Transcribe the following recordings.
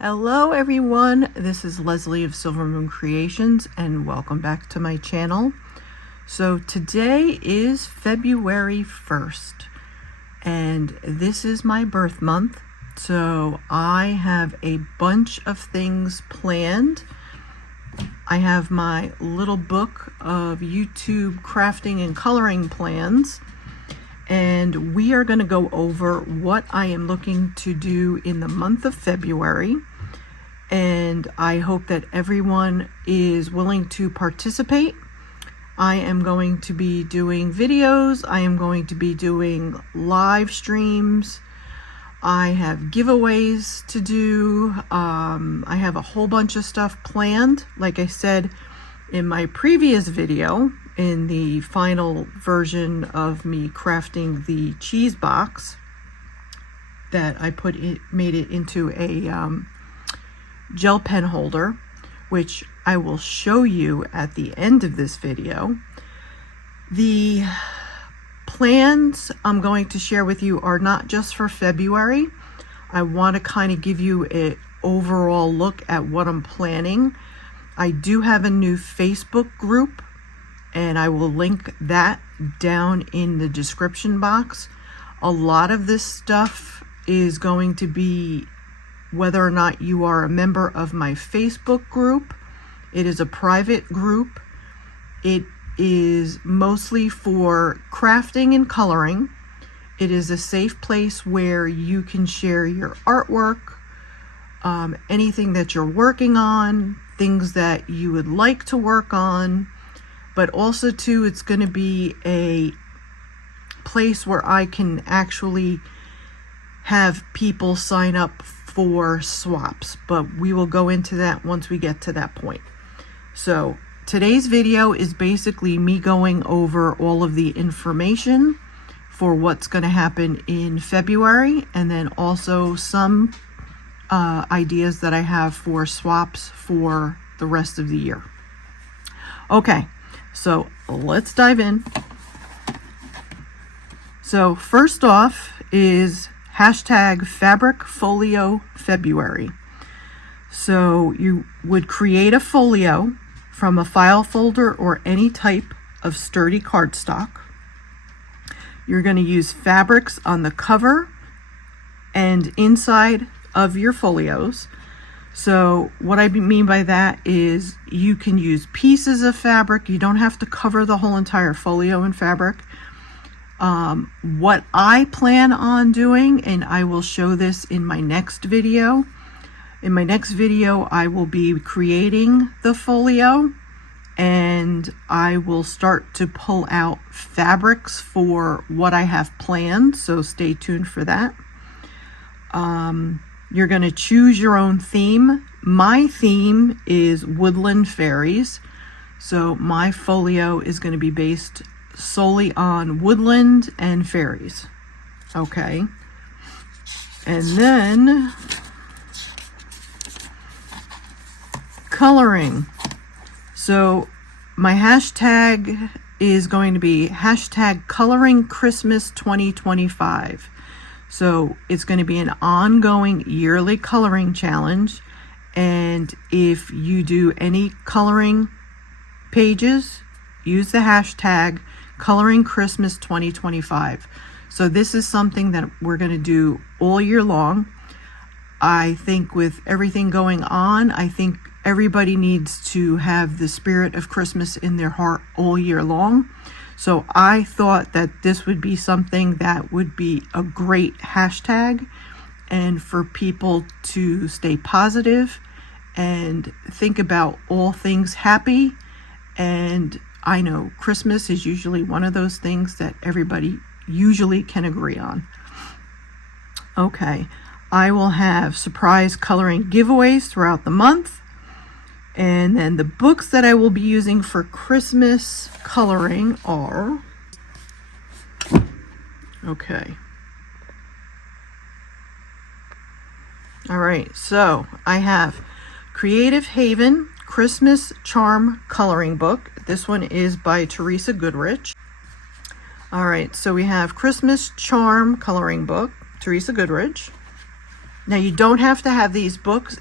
Hello everyone, this is Leslie of Silver Moon Creations and welcome back to my channel. So today is February 1st and this is my birth month. So I have a bunch of things planned. I have my little book of YouTube crafting and coloring plans, and we are going to go over what I am looking to do in the month of February. And I hope that everyone is willing to participate. I am going to be doing videos. I am going to be doing live streams. I have giveaways to do. I have a whole bunch of stuff planned. Like I said in my previous video, in the final version of me crafting the cheese box, that I made it into a gel pen holder, which I will show you at the end of this video. The plans I'm going to share with you are not just for February. I want to kind of give you an overall look at what I'm planning. I do have a new Facebook group, and I will link that down in the description box. A lot of this stuff is going to be whether or not you are a member of my Facebook group. It is a private group. It is mostly for crafting and coloring. It is a safe place where you can share your artwork, anything that you're working on, things that you would like to work on. But also too, it's going to be a place where I can actually have people sign up for swaps, but we will go into that once we get to that point. So today's video is basically me going over all of the information for what's going to happen in February, and then also some ideas that I have for swaps for the rest of the year. Okay, so let's dive in. So first off is hashtag Fabric Folio February. So you would create a folio from a file folder or any type of sturdy cardstock. You're going to use fabrics on the cover and inside of your folios. So what I mean by that is you can use pieces of fabric. You don't have to cover the whole entire folio in fabric. What I plan on doing, and I will show this in my next video. In my next video, I will be creating the folio, and I will start to pull out fabrics for what I have planned, so stay tuned for that. You're going to choose your own theme. My theme is woodland fairies, so my folio is going to be based solely on woodland and fairies. Okay, and then coloring. So my hashtag is going to be hashtag coloring Christmas 2025. So it's going to be an ongoing yearly coloring challenge, and if you do any coloring pages, use the hashtag coloring Christmas 2025. So this is something that we're going to do all year long. I think with everything going on, I think everybody needs to have the spirit of Christmas in their heart all year long. So I thought that this would be something that would be a great hashtag, and for people to stay positive and think about all things happy. And I know Christmas is usually one of those things that everybody usually can agree on. Okay, I will have surprise coloring giveaways throughout the month. And then the books that I will be using for Christmas coloring are, okay. All right, so I have Creative Haven Christmas Charm Coloring Book. This one is by Teresa Goodrich. All right, so we have Christmas Charm Coloring Book, Teresa Goodrich. Now you don't have to have these books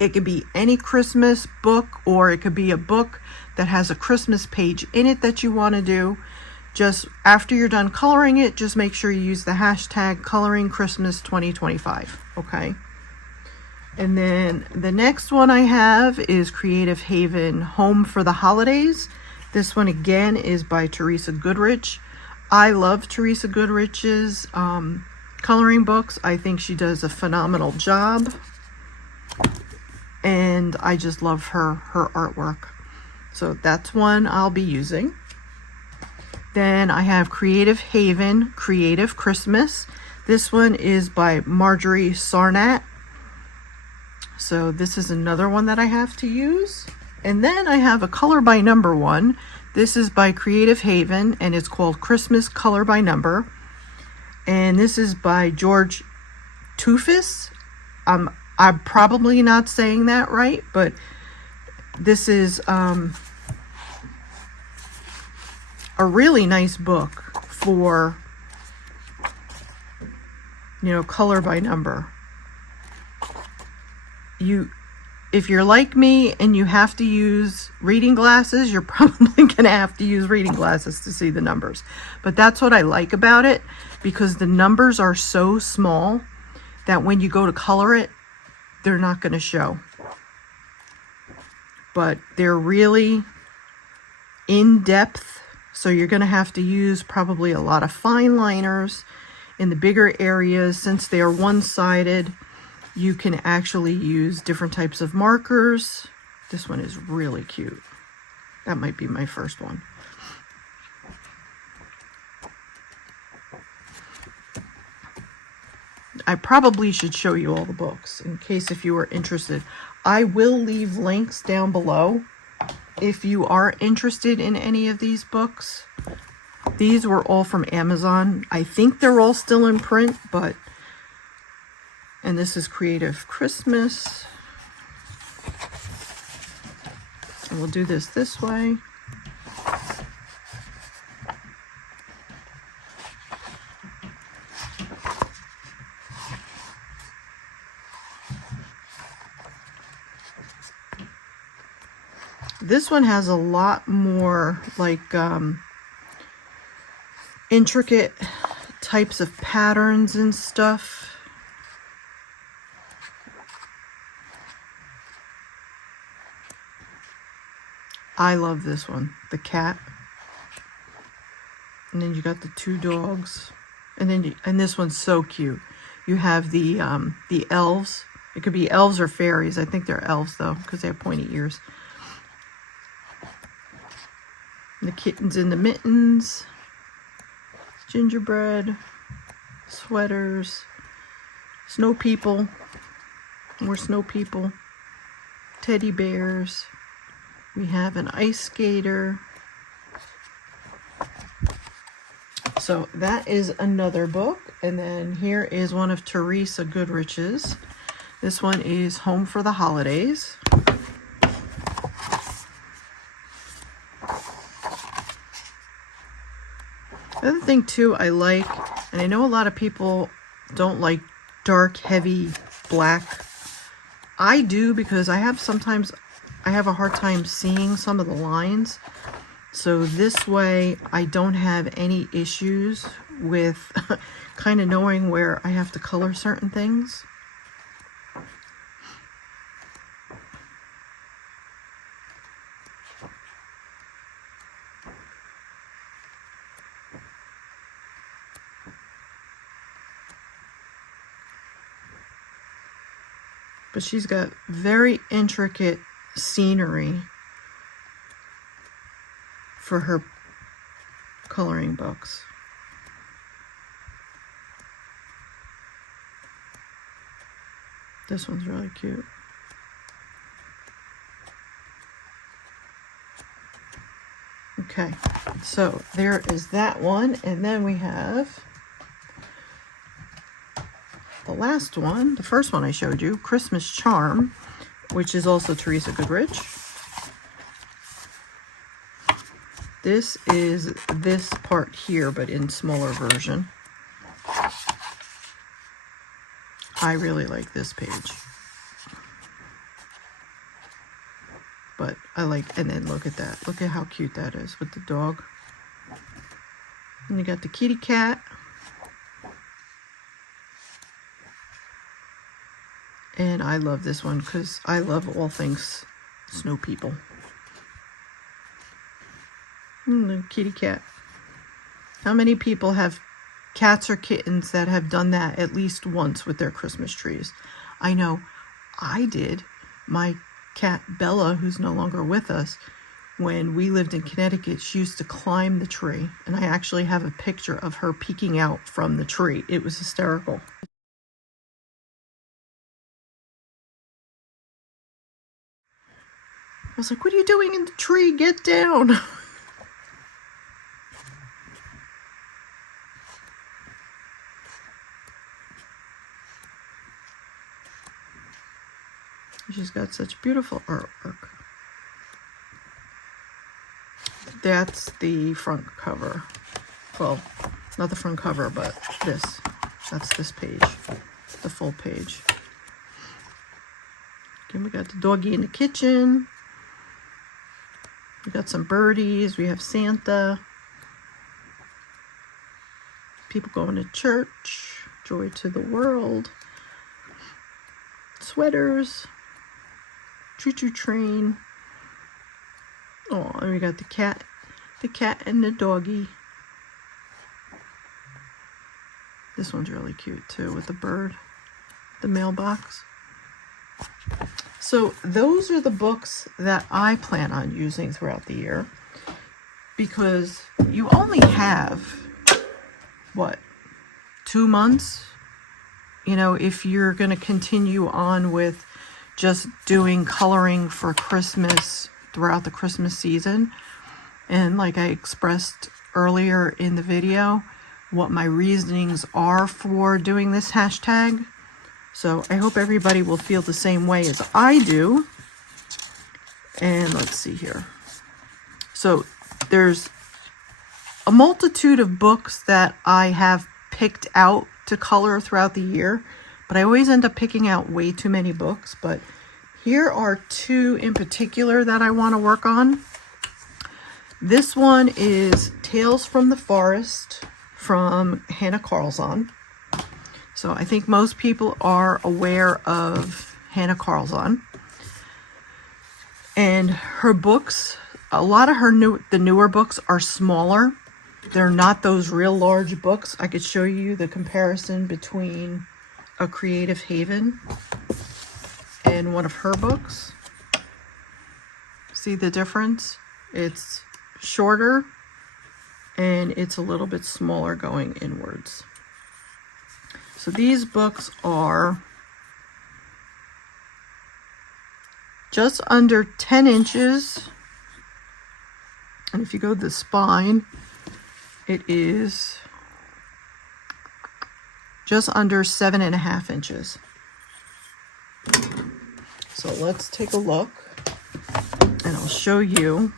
It could be any Christmas book, or it could be a book that has a Christmas page in it that you want to do. Just after you're done coloring it, just make sure you use the hashtag coloring Christmas 2025, okay? And then the next one I have is Creative Haven Home for the Holidays. This one again is by Teresa Goodrich. I love Teresa Goodrich's coloring books. I think she does a phenomenal job. And I just love her artwork. So that's one I'll be using. Then I have Creative Haven Creative Christmas. This one is by Marjorie Sarnat. So this is another one that I have to use. And then I have a color by number one. This is by Creative Haven, and it's called Christmas Color by Number. And this is by George Tufis. I'm probably not saying that right, but this is a really nice book for, color by number. If you're like me and you have to use reading glasses, you're probably going to have to use reading glasses to see the numbers. But that's what I like about it, because the numbers are so small that when you go to color it, they're not going to show. But they're really in depth, so you're going to have to use probably a lot of fine liners in the bigger areas. Since they are one-sided, you can actually use different types of markers. This one is really cute. That might be my first one. I probably should show you all the books in case if you are interested. I will leave links down below if you are interested in any of these books. These were all from Amazon. I think they're all still in print, but... And this is Creative Christmas. And we'll do this way. This one has a lot more like intricate types of patterns and stuff. I love this one, the cat. And then you got the two dogs. And then and this one's so cute. You have the elves. It could be elves or fairies. I think they're elves though, because they have pointy ears. The kittens in the mittens, gingerbread, sweaters, snow people, more snow people, teddy bears. We have an ice skater. So that is another book. And then here is one of Teresa Goodrich's. This one is Home for the Holidays. The other thing too I like, and I know a lot of people don't like dark, heavy black. I do, because I have a hard time seeing some of the lines. So this way I don't have any issues with kind of knowing where I have to color certain things. But she's got very intricate scenery for her coloring books. This one's really cute. Okay, so there is that one, and then we have the last one, the first one I showed you, Christmas Charm, which is also Teresa Goodrich. This is this part here, but in smaller version. I really like this page. I like, and then look at that. Look at how cute that is with the dog. And you got the kitty cat. And I love this one because I love all things snow people. And the kitty cat. How many people have cats or kittens that have done that at least once with their Christmas trees? I know I did. My cat Bella, who's no longer with us, when we lived in Connecticut, she used to climb the tree. And I actually have a picture of her peeking out from the tree. It was hysterical. I was like, what are you doing in the tree? Get down. She's got such beautiful artwork. That's the front cover. Well, not the front cover, but this. That's this page, the full page. Okay, we got the doggy in the kitchen. We got some birdies. We have Santa. People going to church. Joy to the world. Sweaters. Choo-choo train. Oh, and we got the cat and the doggy. This one's really cute too with the bird, the mailbox. So those are the books that I plan on using throughout the year, because you only have, what, 2 months? You know, if you're going to continue on with just doing coloring for Christmas throughout the Christmas season. And like I expressed earlier in the video, what my reasonings are for doing this hashtag. So I hope everybody will feel the same way as I do. And let's see here. So there's a multitude of books that I have picked out to color throughout the year, but I always end up picking out way too many books. But here are 2 in particular that I want to work on. This one is Tales from the Forest from Hannah Carlzon. So I think most people are aware of Hannah Carlzon. And her books, a lot of the newer books are smaller. They're not those real large books. I could show you the comparison between A Creative Haven and one of her books. See the difference? It's shorter and it's a little bit smaller going inwards. So these books are just under 10 inches. And if you go to the spine, it is just under 7.5 inches. So let's take a look and I'll show you.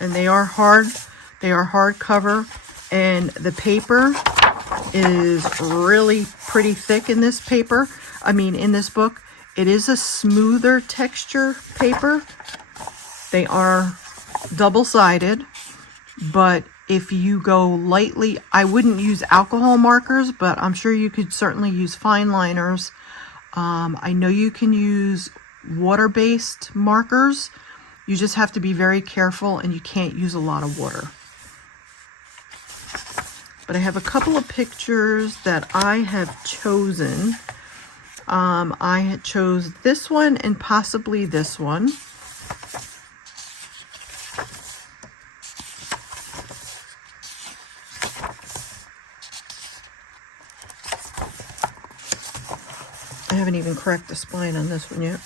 And they are hardcover, and the paper is really pretty thick in this paper. I mean, in this book, it is a smoother texture paper. They are double-sided, but if you go lightly, I wouldn't use alcohol markers, but I'm sure you could certainly use fine liners. I know you can use water-based markers. You just have to be very careful, and you can't use a lot of water. But I have a couple of pictures that I have chosen. I had chose this one and possibly this one. I haven't even cracked the spine on this one yet.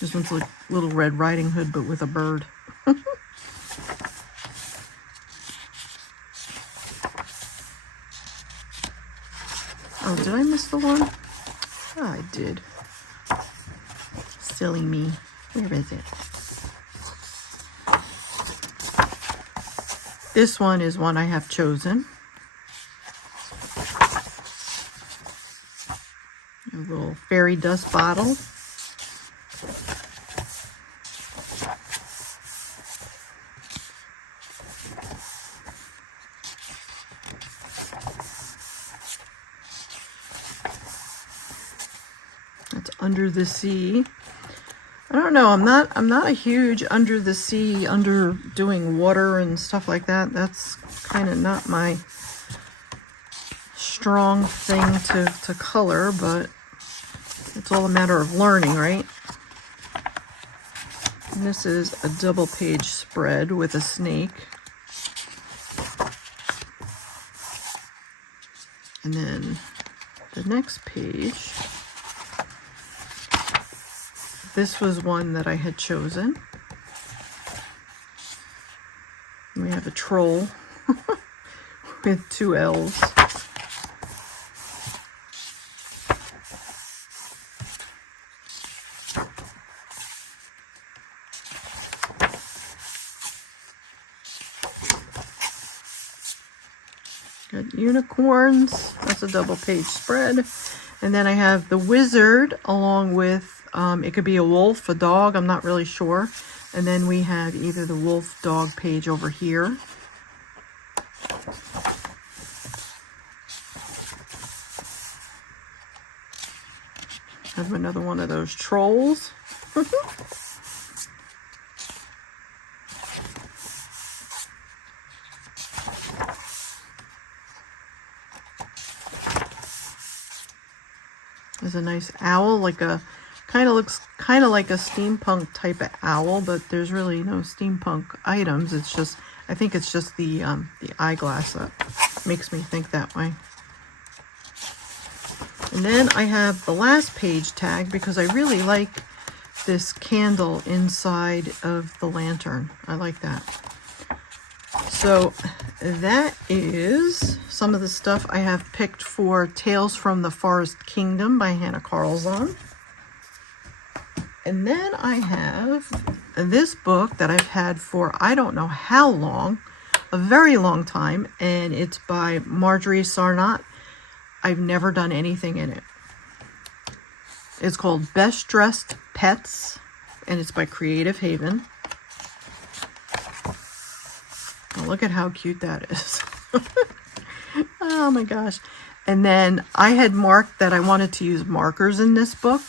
This one's like Little Red Riding Hood, but with a bird. Oh, did I miss the one? Oh, I did. Silly me. Where is it? This one is one I have chosen. fairy dust bottle. That's Under the Sea. I don't know, I'm not a huge under the sea, under doing water and stuff like that. That's kind of not my strong thing to color, but it's all a matter of learning, right? And this is a double page spread with a snake. And then the next page, this was one that I had chosen. We have a troll with 2 L's. Got unicorns, that's a double page spread. And then I have the wizard along with, it could be a wolf, a dog, I'm not really sure. And then we have either the wolf dog page over here. Have another one of those trolls. There's a nice owl, like a looks kind of like a steampunk type of owl, but there's really no steampunk items. It's just, I think it's just the eyeglass that makes me think that way. And then I have the last page tag because I really like this candle inside of the lantern. I like that. So that is some of the stuff I have picked for Tales from the Forest Kingdom by Hannah Carlzon. And then I have this book that I've had for I don't know how long, a very long time, and it's by Marjorie Sarnott. I've never done anything in it. It's called Best Dressed Pets, and it's by Creative Haven. Oh, look at how cute that is. Oh my gosh. And then I had marked that I wanted to use markers in this book.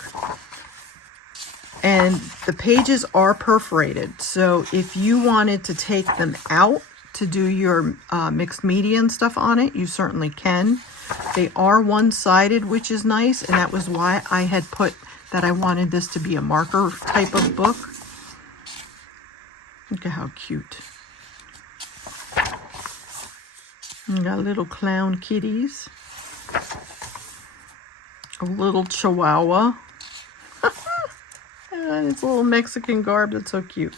And the pages are perforated. So if you wanted to take them out to do your mixed media and stuff on it, you certainly can. They are one-sided, which is nice. And that was why I had put that I wanted this to be a marker type of book. Look at how cute. You got little clown kitties. A little chihuahua. And it's a little Mexican garb. That's so cute.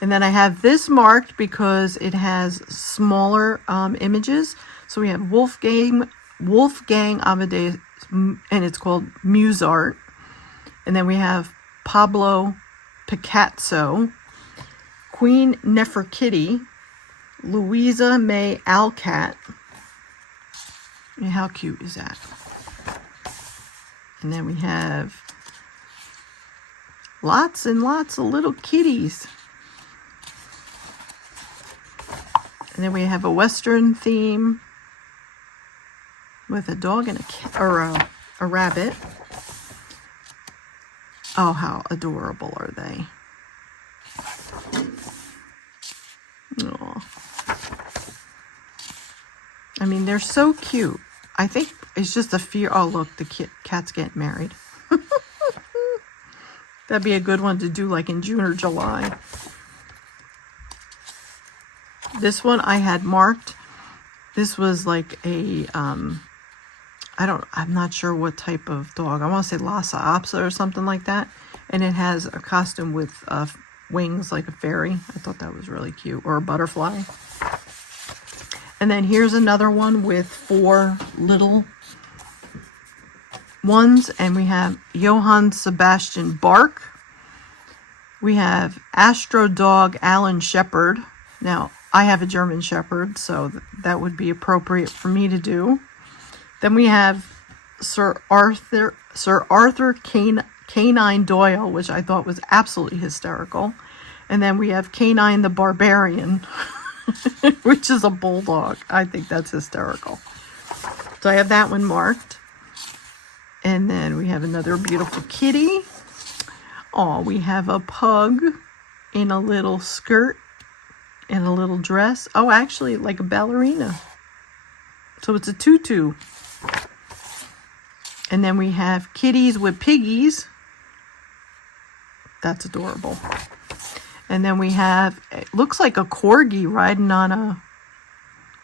And then I have this marked because it has smaller images. So we have Wolfgang Amadeus, and it's called Muse Art. And then we have Pablo Picasso, Queen Nefertiti, Louisa May Alcott. And how cute is that? And then we have lots and lots of little kitties. And then we have a Western theme with a dog and a cat, or a rabbit. Oh, how adorable are they? Aww. I mean, they're so cute. I think it's just a fear. Oh, look, the cat's getting married. That'd be a good one to do like in June or July. This one I had marked. This was like a, I'm not sure what type of dog. I want to say Lhasa Apso or something like that. And it has a costume with wings like a fairy. I thought that was really cute. Or a butterfly. And then here's another one with 4 little ones. And we have Johann Sebastian Bach. We have Astro Dog Alan Shepard. Now, I have a German Shepherd, so that would be appropriate for me to do. Then we have Sir Arthur Sir Arthur Canine Doyle, which I thought was absolutely hysterical. And then we have Canine the Barbarian, which is a bulldog. I think that's hysterical. So I have that one marked. And then we have another beautiful kitty. Oh, we have a pug in a little skirt and a little dress. Oh, actually, like a ballerina. So it's a tutu. And then we have kitties with piggies. That's adorable. And then we have, it looks like a corgi riding on a,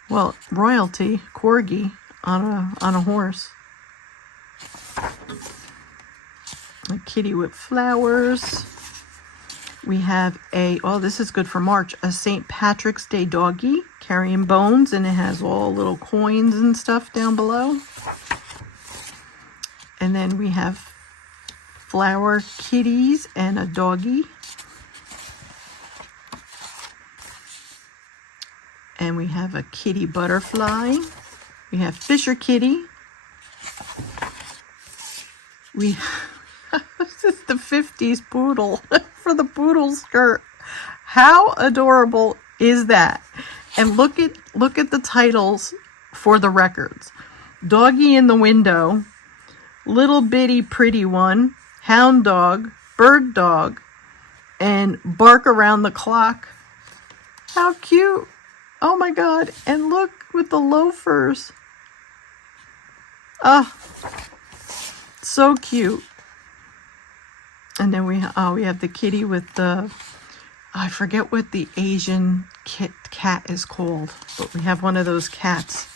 well, royalty, corgi on a horse. A kitty with flowers. We have a, oh, this is good for March, a St. Patrick's Day doggy carrying bones, and it has all little coins and stuff down below. And then we have flower kitties and a doggy. And we have a kitty butterfly. We have Fisher Kitty. This is the 50s poodle for the poodle skirt. How adorable is that? And look at the titles for the records. Doggy in the Window, Little Bitty Pretty One, Hound Dog, Bird Dog, and Bark Around the Clock. How cute. Oh my God. And look with the loafers. Ah, so cute. And then we have the kitty with the, I forget what the Asian cat is called, but we have one of those cats.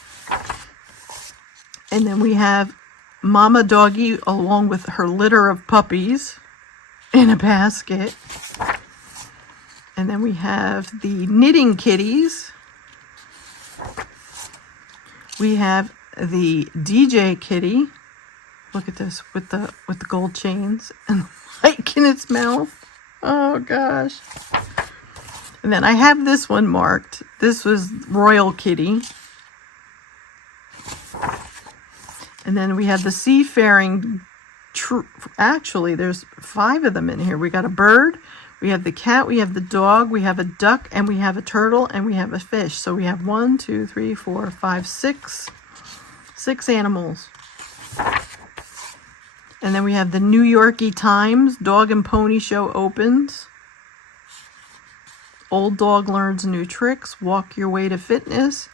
And then we have Mama Doggy along with her litter of puppies in a basket. And then we have the knitting kitties. We have the DJ kitty. Look at this with the gold chains and like in its mouth. Oh gosh. And then I have this one marked. This was Royal Kitty. And then we have the seafaring, actually there's 5 of them in here. We got a bird, we have the cat, we have the dog, we have a duck, and we have a turtle, and we have a fish. So we have 1, 2, 3, 4, 5, 6 animals. And then we have the New Yorkie Times, Dog and Pony Show opens. Old Dog Learns New Tricks, Walk Your Way to Fitness.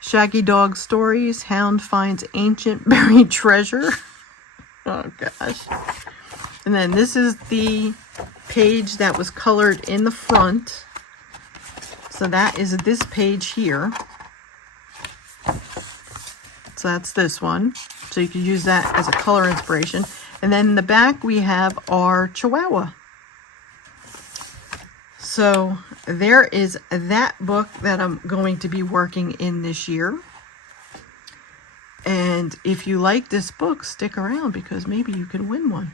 Shaggy Dog Stories, Hound Finds Ancient Buried Treasure. Oh gosh. And then this is the page that was colored in the front. So that is this page here. So that's this one. So you could use that as a color inspiration. And then in the back we have our Chihuahua. So there is that book that I'm going to be working in this year. And if you like this book, stick around because maybe you can win one.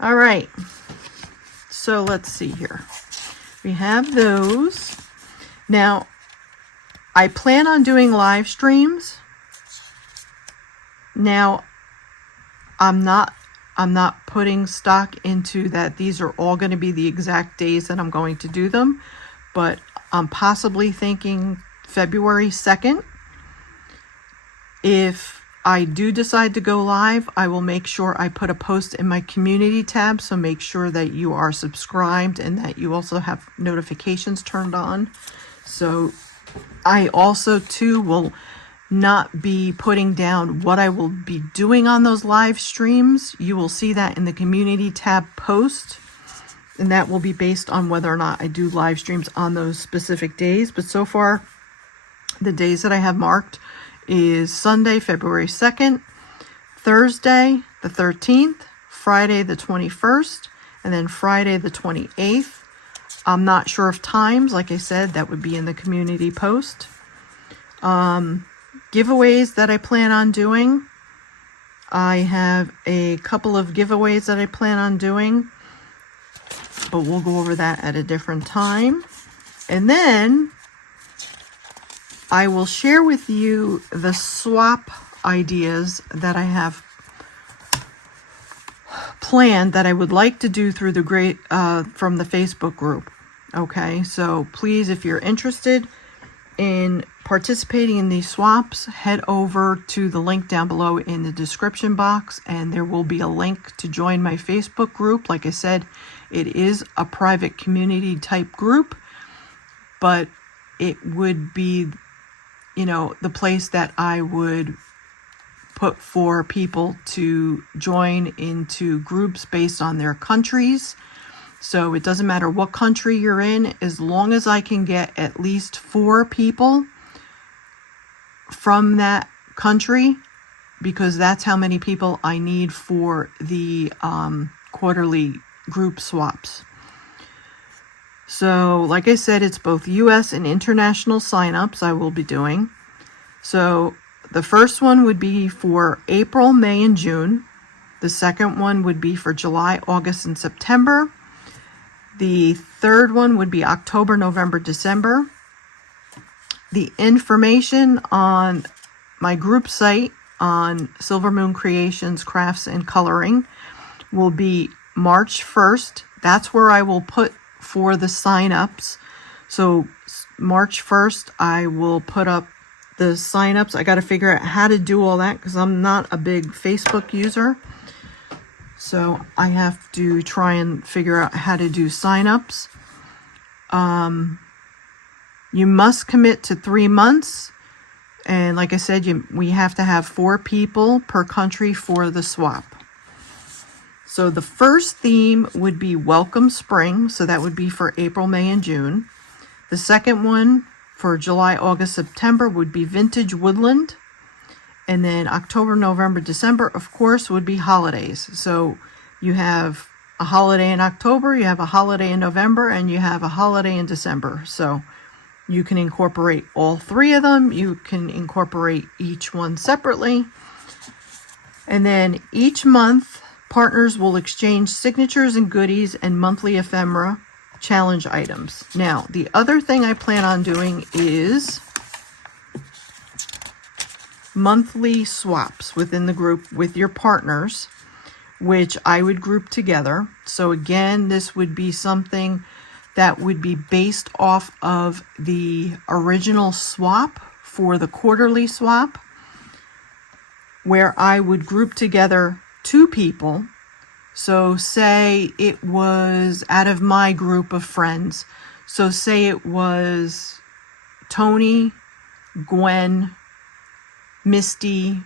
All right. So let's see here. We have those. Now, I plan on doing live streams. Now, I'm not putting stock into that these are all going to be the exact days that I'm going to do them, but I'm possibly thinking February 2nd. If I do decide to go live, I will make sure I put a post in my community tab, so make sure that you are subscribed and that you also have notifications turned on. So I also too will not be putting down what I will be doing on those live streams. You will see that in the community tab post, and that will be based on whether or not I do live streams on those specific days. But so far, the days that I have marked is Sunday, February 2nd, Thursday, the 13th, Friday, the 21st, and then Friday, the 28th. I'm not sure of times. Like I said, that would be in the community post. Giveaways that I plan on doing. I have a couple of giveaways that I plan on doing, but we'll go over that at a different time. And then I will share with you the swap ideas that I have planned that I would like to do through the from the Facebook group. Okay, so please, if you're interested in participating in these swaps, head over to the link down below in the description box, and there will be a link to join my Facebook group. Like I said, it is a private community type group, but it would be, the place that I would put for people to join into groups based on their countries. So it doesn't matter what country you're in, as long as I can get at least 4 people from that country, because that's how many people I need for the quarterly group swaps. So like I said, it's both US and international signups I will be doing. So the first one would be for April, May, and June. The second one would be for July, August, and September. The third one would be October, November, December. The information on my group site on Silver Moon Creations, Crafts, and Coloring will be March 1st. That's where I will put for the sign-ups. So March 1st, I will put up the sign-ups. I got to figure out how to do all that because I'm not a big Facebook user. So I have to try and figure out how to do sign-ups. You must commit to 3 months. And like I said, we have to have 4 people per country for the swap. So the first theme would be Welcome Spring. So that would be for April, May, and June. The second one for July, August, September would be Vintage Woodland. And then October, November, December, of course, would be holidays. So you have a holiday in October, you have a holiday in November, and you have a holiday in December. So you can incorporate all 3 of them. You can incorporate each one separately. And then each month, partners will exchange signatures and goodies and monthly ephemera challenge items. Now, the other thing I plan on doing is monthly swaps within the group with your partners, which I would group together. So again, this would be something that would be based off of the original swap for the quarterly swap, where I would group together 2 people. So say it was out of my group of friends. So say it was Tony, Gwen, Misty,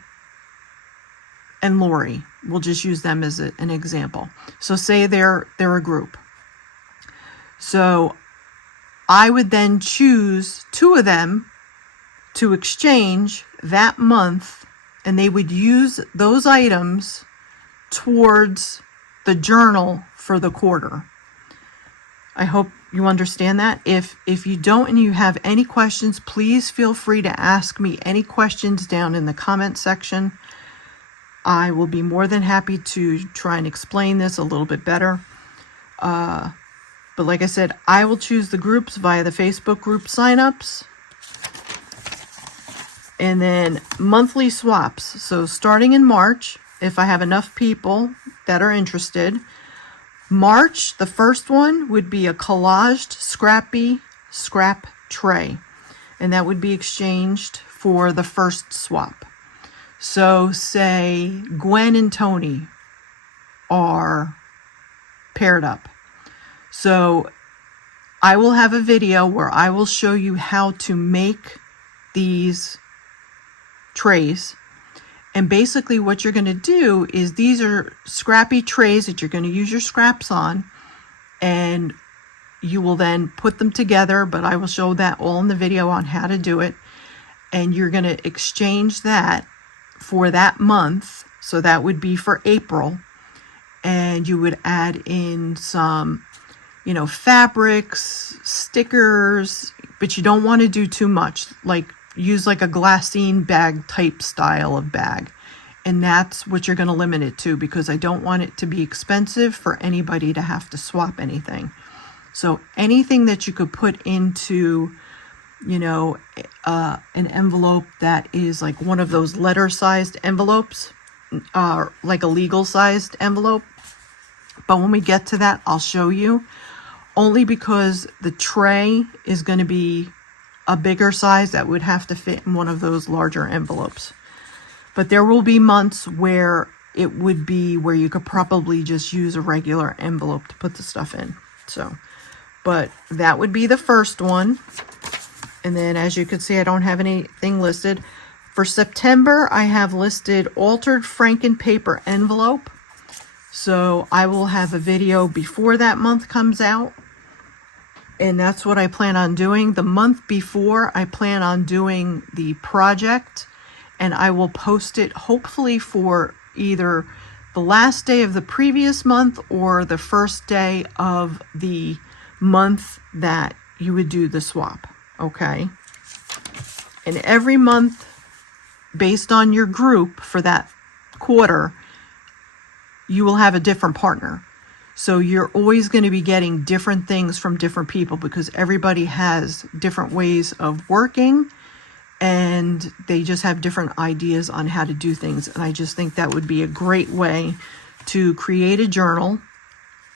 and Lori. We'll just use them as an example. So say they're a group. So I would then choose 2 of them to exchange that month, and they would use those items towards the journal for the quarter. I hope you understand that. If you don't and you have any questions, please feel free to ask me any questions down in the comment section. I will be more than happy to try and explain this a little bit better. But like I said, I will choose the groups via the Facebook group signups. And then monthly swaps. So starting in March, if I have enough people that are interested, March, the first one would be a collaged scrappy scrap tray. And that would be exchanged for the first swap. So say Gwen and Tony are paired up. So I will have a video where I will show you how to make these trays. And basically what you're going to do is these are scrappy trays that you're going to use your scraps on, and you will then put them together, but I will show that all in the video on how to do it. And you're going to exchange that for that month. So that would be for April. And you would add in some, fabrics, stickers, but you don't want to do too much. Like use like a glassine bag type style of bag. And that's what you're going to limit it to, because I don't want it to be expensive for anybody to have to swap anything. So anything that you could put into, an envelope that is like one of those letter-sized envelopes, like a legal-sized envelope, But when we get to that, I'll show you, only because the tray is going to be a bigger size that would have to fit in one of those larger envelopes. But there will be months where it would be where you could probably just use a regular envelope to put the stuff in. So, but that would be the first one. And then as you can see, I don't have anything listed. For September, I have listed altered Franken paper envelope. So I will have a video before that month comes out. And that's what I plan on doing. The month before, I plan on doing the project. And I will post it hopefully for either the last day of the previous month or the first day of the month that you would do the swap. Okay. And every month, based on your group for that quarter, you will have a different partner. So you're always going to be getting different things from different people because everybody has different ways of working and they just have different ideas on how to do things. And I just think that would be a great way to create a journal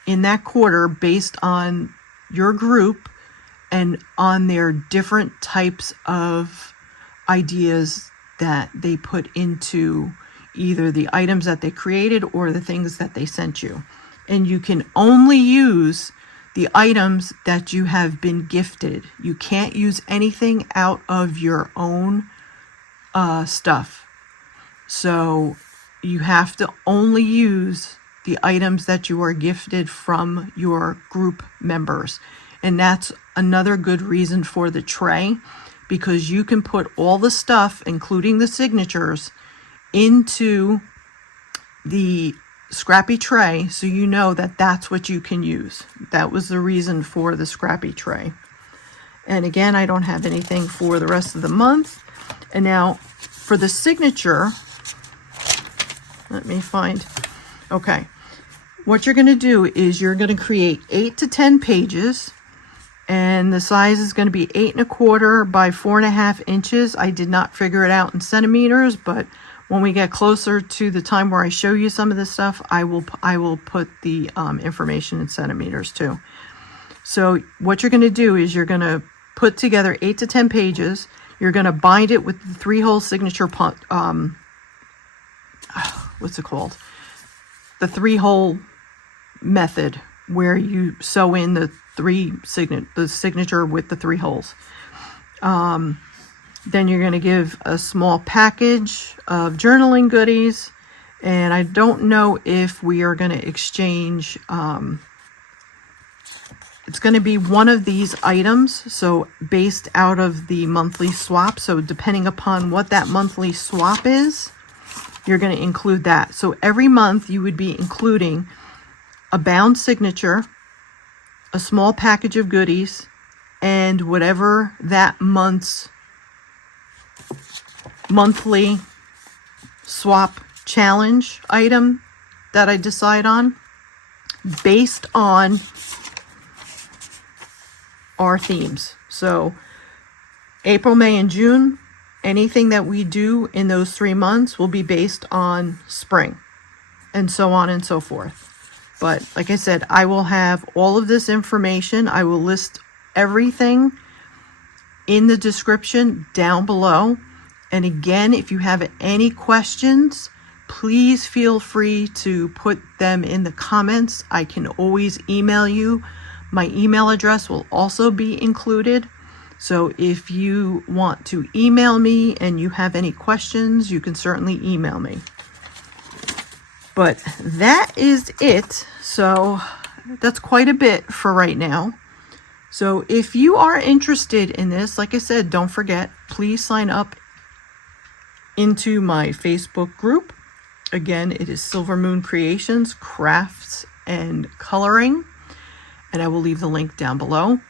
in that quarter based on your group and on their different types of ideas that they put into either the items that they created or the things that they sent you. And you can only use the items that you have been gifted. You can't use anything out of your own stuff. So you have to only use the items that you are gifted from your group members. And that's another good reason for the tray, because you can put all the stuff, including the signatures, into the scrappy tray so you know that that's what you can use. That was the reason for the scrappy tray. And again, I don't have anything for the rest of the month. And now for the signature, let me find, okay. What you're going to do is you're going to create 8 to 10 pages. And the size is going to be 8 1/4 by 4.5 inches. I did not figure it out in centimeters, but when we get closer to the time where I show you some of this stuff, I will put the information in centimeters too. So what you're going to do is you're going to put together 8 to 10 pages. You're going to bind it with the 3-hole signature, what's it called? The 3-hole method, where you sew in the signature with the 3 holes. Then you're going to give a small package of journaling goodies. And I don't know if we are going to exchange, it's going to be one of these items. So based out of the monthly swap. So depending upon what that monthly swap is, you're going to include that. So every month you would be including a bound signature, a small package of goodies, and whatever that month's monthly swap challenge item that I decide on based on our themes. So April, May, and June, anything that we do in those 3 months will be based on spring, and so on and so forth. But like I said, I will have all of this information. I will list everything in the description down below. And again, if you have any questions, please feel free to put them in the comments. I can always email you. My email address will also be included. So if you want to email me and you have any questions, you can certainly email me. But that is it. So that's quite a bit for right now. So if you are interested in this, like I said, don't forget, please sign up into my Facebook group. Again, it is Silver Moon Creations, Crafts and Coloring. And I will leave the link down below.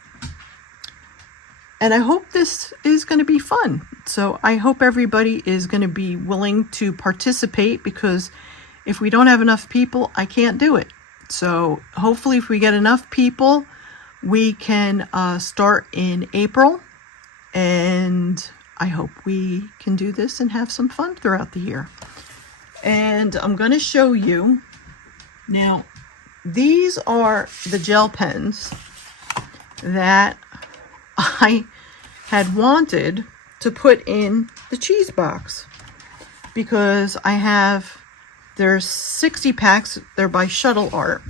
And I hope this is going to be fun. So I hope everybody is going to be willing to participate, because if we don't have enough people, I can't do it. So hopefully if we get enough people, we can start in April. And I hope we can do this and have some fun throughout the year. And I'm going to show you now. these are the gel pens that I had wanted to put in the cheese box, because there's 60 packs. They're by Shuttle Art,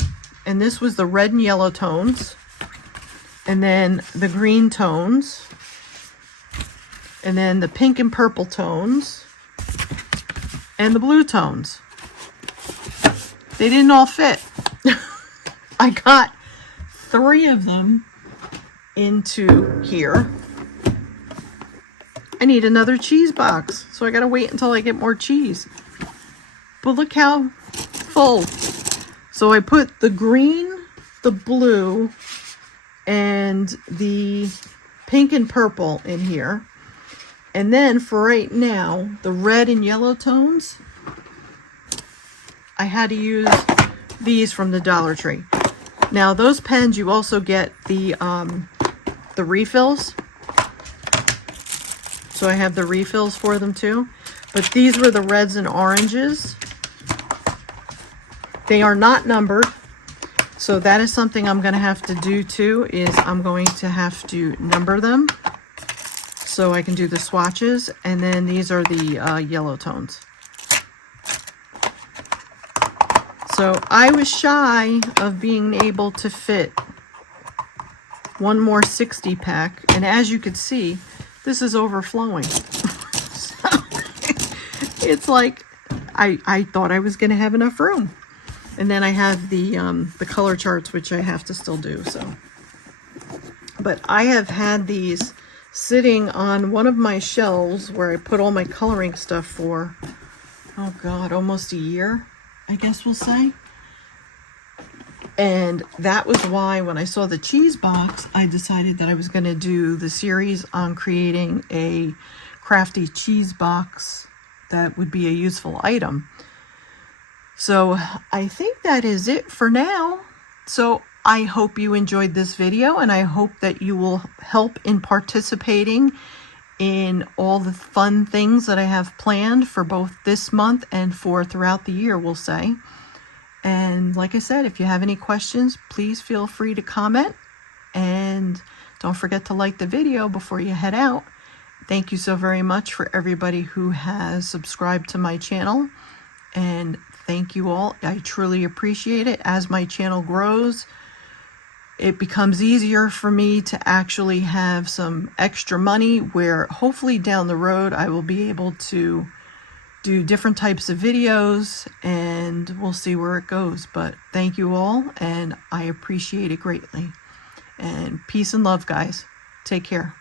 and this was the red and yellow tones, and then the green tones, and then the pink and purple tones, and the blue tones. They didn't all fit. I got 3 of them into here. I need another cheese box, so I gotta wait until I get more cheese. But look how full. So I put the green, the blue, and the pink and purple in here. And then for right now, the red and yellow tones, I had to use these from the Dollar Tree. Now those pens, you also get the refills. So I have the refills for them too. But these were the reds and oranges. They are not numbered. So that is something I'm going to have to do too, is I'm going to have to number them so I can do the swatches. And then these are the yellow tones. So I was shy of being able to fit one more 60 pack. And as you could see, this is overflowing. So it's like, I thought I was going to have enough room. And then I have the color charts, which I have to still do. So, but I have had these sitting on one of my shelves where I put all my coloring stuff for, oh God, almost a year, I guess we'll say. And that was why when I saw the cheese box, I decided that I was going to do the series on creating a crafty cheese box that would be a useful item. So I think that is it for now. So I hope you enjoyed this video, and I hope that you will help in participating in all the fun things that I have planned for both this month and for throughout the year, we'll say. And like I said, if you have any questions, please feel free to comment, and don't forget to like the video before you head out. Thank you so very much for everybody who has subscribed to my channel, and thank you all. I truly appreciate it. As my channel grows, it becomes easier for me to actually have some extra money, where hopefully down the road I will be able to do different types of videos, and we'll see where it goes. But thank you all, and I appreciate it greatly. And peace and love, guys. Take care.